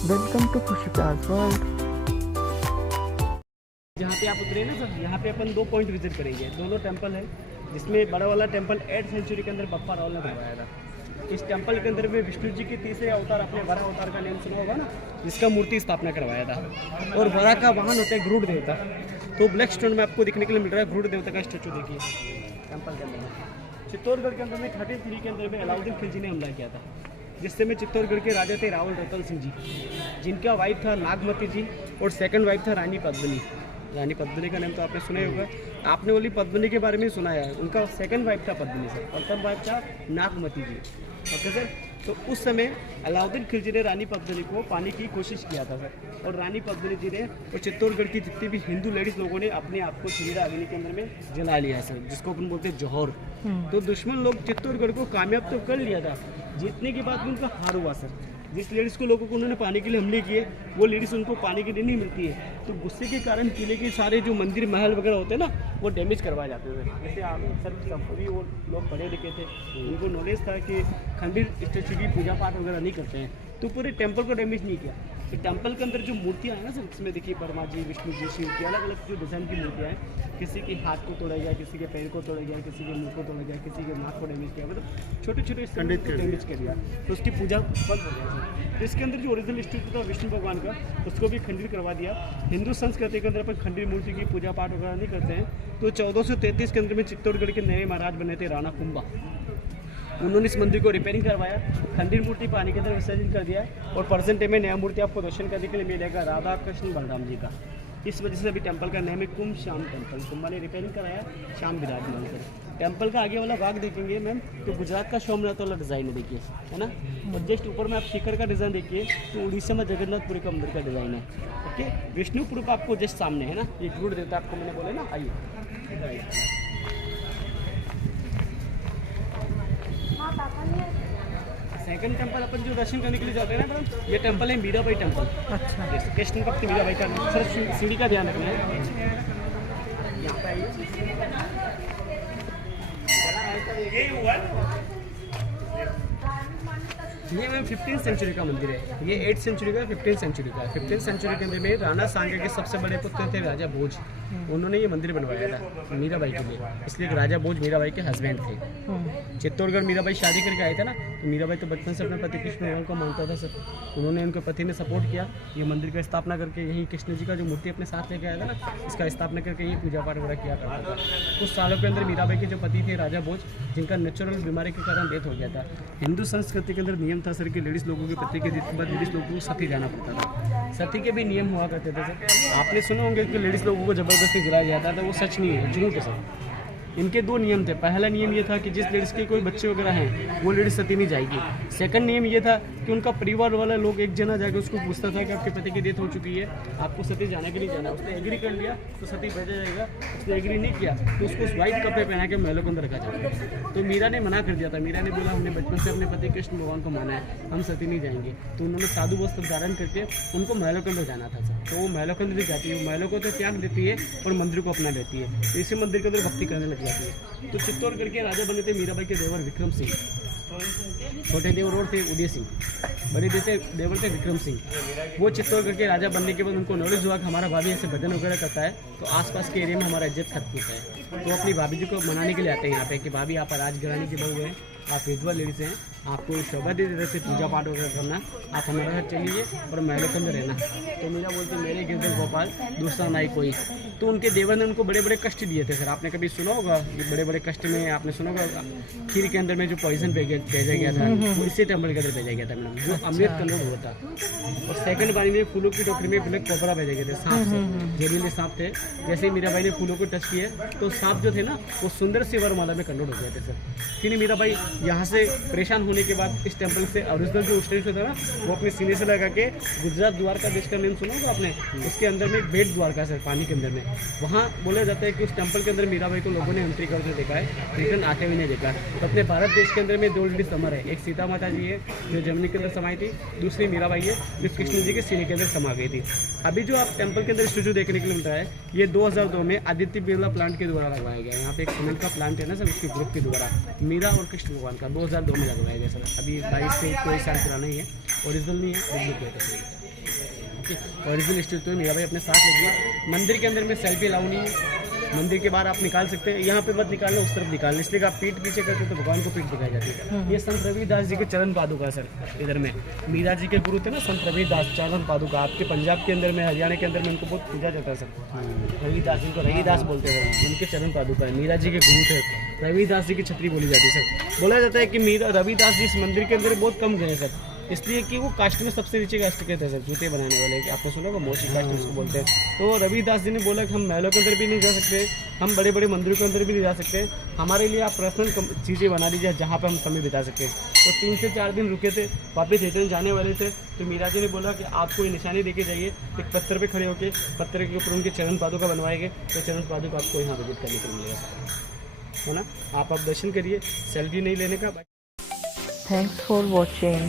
Welcome to खुशी प्याज world. जहाँ पे आप उतरे ना सर, यहाँ पे अपन 2 पॉइंट विजिट करेंगे। दोनों टेंपल है, जिसमें बड़ा वाला टेंपल 8th सेंचुरी के अंदर बप्पा रावल ने बनवाया था। इस टेंपल के अंदर में विष्णु जी के तीसरे अवतार, अपने वरा अवतार का नाम सुना होगा ना, जिसका मूर्ति स्थापना करवाया था। और वरा का वाहन होता है गरुड़ देवता। तो ब्लैक स्टोन में आपको देखने के लिए मिल रहा है गरुड़ देवता का स्टैचू। देखिए टेंपल के अंदर में चित्तौड़गढ़ के अंदर में 33 के अंदर में अलाउद्दीन खिलजी ने हमला किया था, जिससे में चित्तौड़गढ़ के राजा थे रावल रतन सिंह जी, जिनका वाइफ था नागमती जी और सेकंड वाइफ था रानी पद्मिनी। रानी पद्मिनी का नाम तो आपने सुना ही होगा, आपने बोली पद्मिनी के बारे में सुना है। उनका सेकंड वाइफ था पद्मिनी सर, प्रथम वाइफ था नागमती जी। Okay sir. तो उस समय अलाउद्दीन खिलजी ने रानी पद्मिनी को पाने की कोशिश किया था सर, और रानी पद्मिनी जी ने और चित्तौड़गढ़ की जितनी भी हिंदू लेडीज़ लोगों ने अपने आप को चिलीरा अग्नि के अंदर में जला लिया सर, जिसको अपन बोलते हैं जौहर। तो दुश्मन लोग चित्तौड़गढ़ को कामयाब तो कर लिया था, जीतने के बाद भी उनका हार हुआ सर। जिस लेडीज़ को लोगों को उन्होंने पाने के लिए हमले किए, वो लेडीज़ उनको पाने के लिए नहीं मिलती है। तो गुस्से के कारण किले के सारे जो मंदिर महल वगैरह होते हैं ना, वो डैमेज करवाए जाते थे। जैसे आप सर सभी वो लोग पढ़े लिखे थे, उनको नॉलेज था कि खंडित स्टैचू की पूजा पाठ वगैरह नहीं करते हैं, तो पूरे टेम्पल को डैमेज नहीं किया। तो टेम्पल के अंदर जो मूर्तियाँ हैं ना सर, उसमें देखिए ब्रह्मा जी, विष्णु जी, शिव की अलग अलग जो डिज़ाइन की मूर्तियाँ हैं। किसी के हाथ को तोड़ा गया, किसी के पैर को तोड़ा गया, किसी के मुंह को तोड़ा गया, किसी के नाक को डैमेज किया, मतलब छोटे छोटे डैमेज कर दिया, तो उसकी पूजा बंद हो गया। तो इसके अंदर जो ओरिजिनल स्टैचू था विष्णु भगवान का, उसको भी खंडित करवा दिया। हिंदू संस्कृति के अंदर अपन खंडित मूर्ति की पूजा पाठ वगैरह नहीं करते हैं। तो 1433 के अंदर में चित्तौड़गढ़ के नए महाराज बने थे राणा कुंभा। उन्होंने इस मंदिर को रिपेयरिंग करवाया, खंडित मूर्ति पानी के अंदर विसर्जन कर दिया, और प्रेजेंट में नया मूर्ति आपको दर्शन करने के लिए मिलेगा राधा कृष्ण बलराम जी का। इस वजह से अभी टेंपल का नाम है कुंभ श्याम टेंपल। कुंभा ने रिपेयरिंग कराया, श्याम विराजमान कर। टेंपल का आगे वाला भाग देखेंगे मैम, तो गुजरात का सोमनाथ वाला डिज़ाइन है, देखिए है ना। और जस्ट ऊपर में आप शिखर का डिज़ाइन देखिए, तो उड़ीसा में जगन्नाथपुरी का मंदिर का डिज़ाइन है। ओके, विष्णुपुर का आपको जस्ट सामने है ना, ये गरुड़ देवता आपको मैंने बोले ना। आइए सेकंड टेंपल अपन जो दर्शन करने के लिए जाते हैं ना मैडम, ये टेंपल है मीराबाई टेंपल। अच्छा, कृष्ण भक्त मीराबाई का। सर सीढ़ी का ध्यान रखना है। ये मैम 15th सेंचुरी का मंदिर है। ये 8th सेंचुरी का, 15th सेंचुरी का। 15th सेंचुरी के अंदर में राणा सांगा के सबसे बड़े पुत्र थे राजा भोज। उन्होंने ये मंदिर बनवाया था मीराबाई के लिए, इसलिए राजा भोज मीराबाई के हस्बैंड थे। चित्तौड़गढ़ मीराबाई शादी करके आए थे ना, तो मीराबाई तो बचपन से अपने पति कृष्ण भगवान को मानता था सर। उन्होंने उनके पति ने सपोर्ट किया, ये मंदिर का स्थापना करके यहीं कृष्ण जी का जो मूर्ति अपने साथ लेके आया था ना, इसका स्थापना करके यही पूजा पाठ वगैरह किया करता था। कुछ सालों के अंदर मीराबाई के जो पति थे राजा भोज, जिनका नेचुरल बीमारी के कारण डेथ हो गया था। हिंदू संस्कृति के अंदर नियम था सर कि लेडीज़ लोगों के पति के डेथ के बाद लेडीज़ लोगों को सती जाना पड़ता था। सती के भी नियम हुआ करते थे सर। आपने सुने होंगे कि लेडीज़ लोगों को ज़बरदस्ती जलाया जाता था, वो सच नहीं है, झूठ है सर। इनके 2 नियम थे। पहला नियम ये था कि जिस लेडीज़ के कोई बच्चे वगैरह हैं, वो लेडीज़ सती नहीं जाएगी। सेकंड नियम ये था कि उनका परिवार वाला लोग एक जना जाकर उसको पूछता था कि आपके पति की डेथ हो चुकी है, आपको सती जाना कि नहीं जाना। उसने एग्री कर लिया तो सती भेजा जाएगा, उसने एग्री नहीं किया तो उसको वाइट कपड़े पहना के महलों के अंदर रखा जाएगा। तो मीरा ने मना कर दिया था। मीरा ने बोला हमने बचपन से अपने पति कृष्ण भगवान को माना है, हम सती नहीं जाएंगे। तो उन्होंने साधु वस्त्र धारण करके उनको महलों के अंदर जाना था सर। तो वो महलों के अंदर जाती है, महलों को तो त्याग देती है और मंदिर को अपना लेती है, तो इसी मंदिर के अंदर भक्ति करने लग जाती है। तो चित्तौड़गढ़ के राजा बने थे मीराबाई के देवर विक्रम सिंह। छोटे देवर और थे उदय सिंह, बड़े देवर थे विक्रम सिंह। वो चित्तौड़गढ़ के राजा बनने के बाद उनको नॉलेज हुआ कि हमारा भाभी ऐसे भजन वगैरह करता है, तो आसपास के एरिया में हमारा इज्जत खत्म होता है। तो अपनी भाभी जी को मनाने के लिए आते हैं यहाँ पे कि भाभी आप राजघराने की बहू हैं, आप विधवा लेडीज हैं, आपको शोभा दे देते से पूजा पाठ वगैरह करना, आप हमारे साथ चलिए और महलों के अंदर रहना। तो मीरा बोलते मेरे गिरधर गोपाल दूसरा नाई कोई। तो उनके देवर ने उनको बड़े बड़े कष्ट दिए थे सर। आपने कभी सुना होगा ये बड़े बड़े कष्ट में, आपने सुना होगा खीर के अंदर में जो पॉइजन भेजा गया था, वो इसी टेम्पल के अंदर भेजा गया था मैडम, जो अमृत कलर हुआ था। और सेकंड बारी में फूलों की टोकरी में ब्लैक कोबरा भेजे गए थे, सांप से, जहरीले सांप थे। जैसे ही मीराबाई ने फूलों को टच किए तो सांप जो थे ना, वो सुंदर सी वरमाला में कन्वर्ट हो गए थे सर। फिर मीराबाई यहाँ से परेशान होने के बाद इस टेम्पल से ओरिजिनल जो स्टैचू था ना, वो अपने सीने से लगा के गुजरात द्वारका देश का नेम सुना होगा आपने, उसके अंदर में बेट द्वारका सर, पानी के अंदर में, वहाँ बोला जाता है कि उस टेम्पल के अंदर मीराबाई को लोगों ने एंट्री करते देखा है, रिटर्न आते हुए नहीं देखा। तो अपने भारत देश के अंदर में 2 लेडीज समर है, एक सीता माता जी है जो जमुनी के अंदर समाई थी, दूसरी मीराबाई है जो कृष्ण जी के सीने के अंदर समा गई थी। अभी जो आप टेम्पल के अंदर स्टैचू देखने के लिए मिल रहा है, ये 2002 में आदित्य बिरला प्लांट के द्वारा लगवाया गया है। यहाँ पे एक सीमेंट का प्लांट है ना सर, उसके ग्रुप के द्वारा मीरा और कृष्ण भगवान का 2002 में लगवाया गया सर। अभी 22 से 23 साल पुराना ही है, ओरिजिनल नहीं है, डुप्लीकेट है। कि ओरिजिनल स्टिल तो मीरा भाई अपने साथ लेके मंदिर के अंदर में सेल्फी अलाउ नहीं है। मंदिर के बाहर आप निकाल सकते हैं, यहाँ पे मत निकालना, उस तरफ निकालना, इसलिए कि आप पीठ पीछे करते तो भगवान को पीठ दिखाई जाती है। ये संत रविदास जी के चरण पादुका सर, इधर में मीरा जी के गुरु थे ना संत रविदास, चरण पादुका आपके पंजाब के अंदर में, हरियाणा के अंदर में उनको बहुत पूजा जाता है सर। रविदास, इनको रविदास बोलते हैं, उनके चरण पादुका है, मीरा जी के गुरु थे, रविदास जी की छतरी बोली जाती है सर। बोला जाता है कि मीरा रविदास जी इस मंदिर के अंदर बहुत कम गए सर, इसलिए कि वो कास्ट में सबसे नीचे कास्ट के थे सर, जूते बनाने वाले, कि आपने सुना होगा मोची कास्ट उसको बोलते हैं। तो रविदास जी ने बोला कि हम महलों के अंदर भी नहीं जा सकते, हम बड़े बड़े मंदिरों के अंदर भी नहीं जा सकते, हमारे लिए आप पर्सनल चीज़ें बना लीजिए जहाँ पे हम समय बिता सकते हैं। तो 3 से 4 दिन रुके थे, वापस रिटर्न जाने वाले थे, तो मीरा जी ने बोला कि आप कोई निशानी देके जाइए, एक पत्थर पे खड़े होकर पत्थर के ऊपर उनके चरण पादुका बनवाएंगे, तो चरण पादुका आपको यहाँ विजिट करने को मिलेगा सर, है ना। आप दर्शन करिए, सेल्फी नहीं लेने का। Thanks for watching.